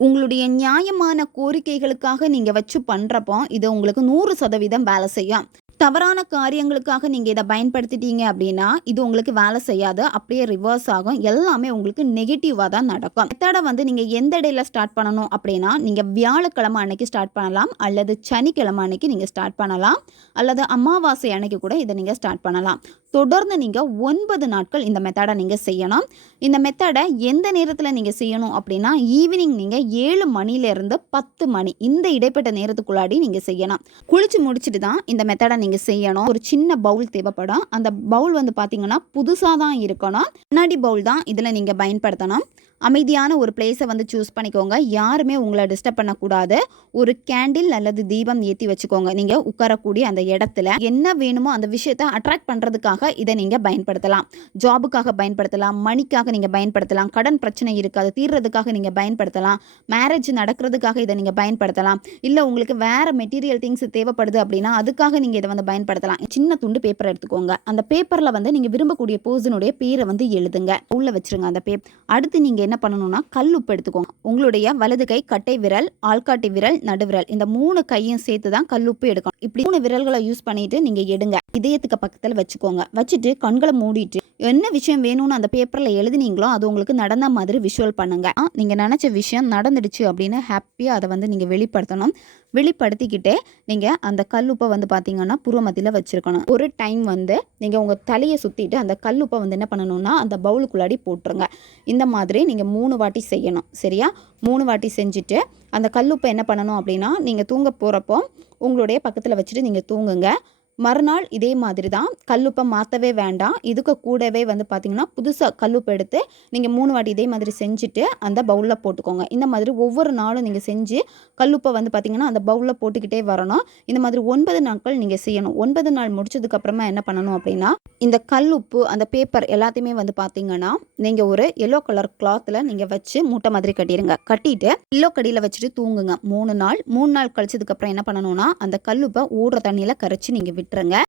உங்களுடைய நியாயமான கோரிக்கைகளுக்காக நீங்க வச்சு பண்றப்போ, இது உங்களுக்கு 100% வேலை செய்யும். தவறான காரியங்களுக்காக நீங்க இத பயன்படுத்திட்டீங்க அப்படின்னா, இது உங்களுக்கு வேலை செய்யாது. அப்படியே ரிவர்ஸ் ஆகும். எல்லாமே உங்களுக்கு நெகட்டிவா தான் நடக்கும். மெத்தட வந்து நீங்க எந்த டேல ஸ்டார்ட் பண்ணணும் அப்படின்னா, நீங்க வியாழக்கிழமை அன்னைக்கு ஸ்டார்ட் பண்ணலாம். அல்லது சனிக்கிழமை அன்னைக்கு நீங்க ஸ்டார்ட் பண்ணலாம். அல்லது அமாவாசை அன்னைக்கு கூட இத நீங்க ஸ்டார்ட் பண்ணலாம். தொடர்ந்து நீங்க 9 நாட்கள் இந்த மெத்தட நீங்க செய்யணும். இந்த மெத்தட எந்த நேரத்துல நீங்க செய்யணும் அப்படின்னா, ஈவினிங் நீங்க 7 மணிலேருந்து 10 மணி இந்த இடைப்பட்ட நேரத்துக்குள்ளாடி நீங்க செய்யணும். குளிச்சு முடிச்சுட்டு தான் இந்த மெத்தட நீங்க செய்யணும். ஒரு சின்ன பவுல் தேவைப்படும். அந்த பவுல் வந்து பார்த்தீங்கன்னா, புதுசா தான் இருக்கணும். கண்ணாடி பவுல் தான் இதில நீங்க பயன்படுத்தணும். அமைதியான ஒரு பிளேஸை வந்து சூஸ் பண்ணிக்கோங்க. யாருமே உங்களை டிஸ்டர்ப் பண்ணக்கூடாது. ஒரு கேண்டில் அல்லது தீபம் ஏற்றி வச்சுக்கோங்க. நீங்கள் உட்காரக்கூடிய அந்த இடத்துல என்ன வேணுமோ அந்த விஷயத்தை அட்ராக்ட் பண்ணுறதுக்காக இதை நீங்கள் பயன்படுத்தலாம். ஜாபுக்காக பயன்படுத்தலாம், மணிக்காக நீங்கள் பயன்படுத்தலாம், கடன் பிரச்சனை இருக்காது தீர்றதுக்காக நீங்கள் பயன்படுத்தலாம், மேரேஜ் நடக்கிறதுக்காக இதை நீங்கள் பயன்படுத்தலாம். இல்லை உங்களுக்கு வேறு மெட்டீரியல் திங்ஸ் தேவைப்படுது அப்படின்னா அதுக்காக நீங்கள் இதை வந்து பயன்படுத்தலாம். சின்ன துண்டு பேப்பர் எடுத்துக்கோங்க. அந்த பேப்பரில் வந்து நீங்கள் விரும்பக்கூடிய பர்சனுடைய பேரை வந்து எழுதுங்க. உள்ள வச்சுருங்க அந்த அடுத்து நீங்கள் என்ன பண்ணணும்னா கல்லுப்பு எடுத்துக்கோங்க. உங்களுடைய வலது கை கட்டை விரல், ஆள்காட்டி விரல், நடுவிரல் இந்த 3 கையும் சேர்த்து தான் கல்லுப்பு எடுக்கணும். இப்படி 3 விரல்களை யூஸ் பண்ணிட்டு நீங்க எடுங்க. இதயத்துக்கு பக்கத்தில் வச்சுக்கோங்க. வச்சுட்டு கண்களை மூடிட்டு என்ன விஷயம் வேணும்னு அந்த பேப்பரில் எழுதினீங்களோ அது உங்களுக்கு நடந்த மாதிரி விஷுவல் பண்ணுங்க. நீங்க நினைச்ச விஷயம் நடந்துடுச்சு அப்படின்னு ஹாப்பியா அதை வந்து நீங்க வெளிப்படுத்தணும். வெளிப்படுத்திக்கிட்டே நீங்கள் அந்த கல்லுப்பை வந்து பார்த்தீங்கன்னா புருவமத்தியில் வச்சுருக்கணும். ஒரு டைம் வந்து நீங்கள் உங்கள் தலையை சுற்றிட்டு அந்த கல்லுப்பை வந்து என்ன பண்ணணும்னா அந்த பவுலுக்குள்ளாடி போட்டுருங்க. இந்த மாதிரி நீங்கள் 3 வாட்டி செய்யணும். சரியா? 3 வாட்டி செஞ்சுட்டு அந்த கல்லுப்பை என்ன பண்ணணும் அப்படின்னா நீங்கள் தூங்க போகிறப்போ உங்களுடைய பக்கத்தில் வச்சுட்டு நீங்கள் தூங்குங்க. மறுநாள் இதே மாதிரி தான் கல்லுப்பை மாற்றவே வேண்டாம். இதுக்கு கூடவே வந்து பார்த்தீங்கன்னா புதுசாக கல்லுப்பு எடுத்து நீங்கள் 3 வாட்டி இதே மாதிரி செஞ்சுட்டு அந்த பவுலில் போட்டுக்கோங்க. இந்த மாதிரி ஒவ்வொரு நாளும் நீங்கள் செஞ்சு கல்லுப்பை வந்து பார்த்தீங்கன்னா அந்த பவுலில் போட்டுக்கிட்டே வரணும். இந்த மாதிரி 9 நாட்கள் நீங்கள் செய்யணும். 9 நாள் முடிச்சதுக்கப்புறமா என்ன பண்ணணும் அப்படின்னா இந்த கல்லுப்பு அந்த பேப்பர் எல்லாத்தையுமே வந்து பார்த்தீங்கன்னா நீங்கள் ஒரு எல்லோ கலர் கிளாத்தில் நீங்கள் வச்சு மூட்டை மாதிரி கட்டிடுங்க. கட்டிட்டு எல்லோ கடியில் வச்சுட்டு தூங்குங்க 3 நாள். 3 நாள் கழிச்சதுக்கப்புறம் என்ன பண்ணணும்னா அந்த கல்லுப்பை ஊடுற தண்ணியில் கரைச்சி நீங்கள் விட்டுருங்க.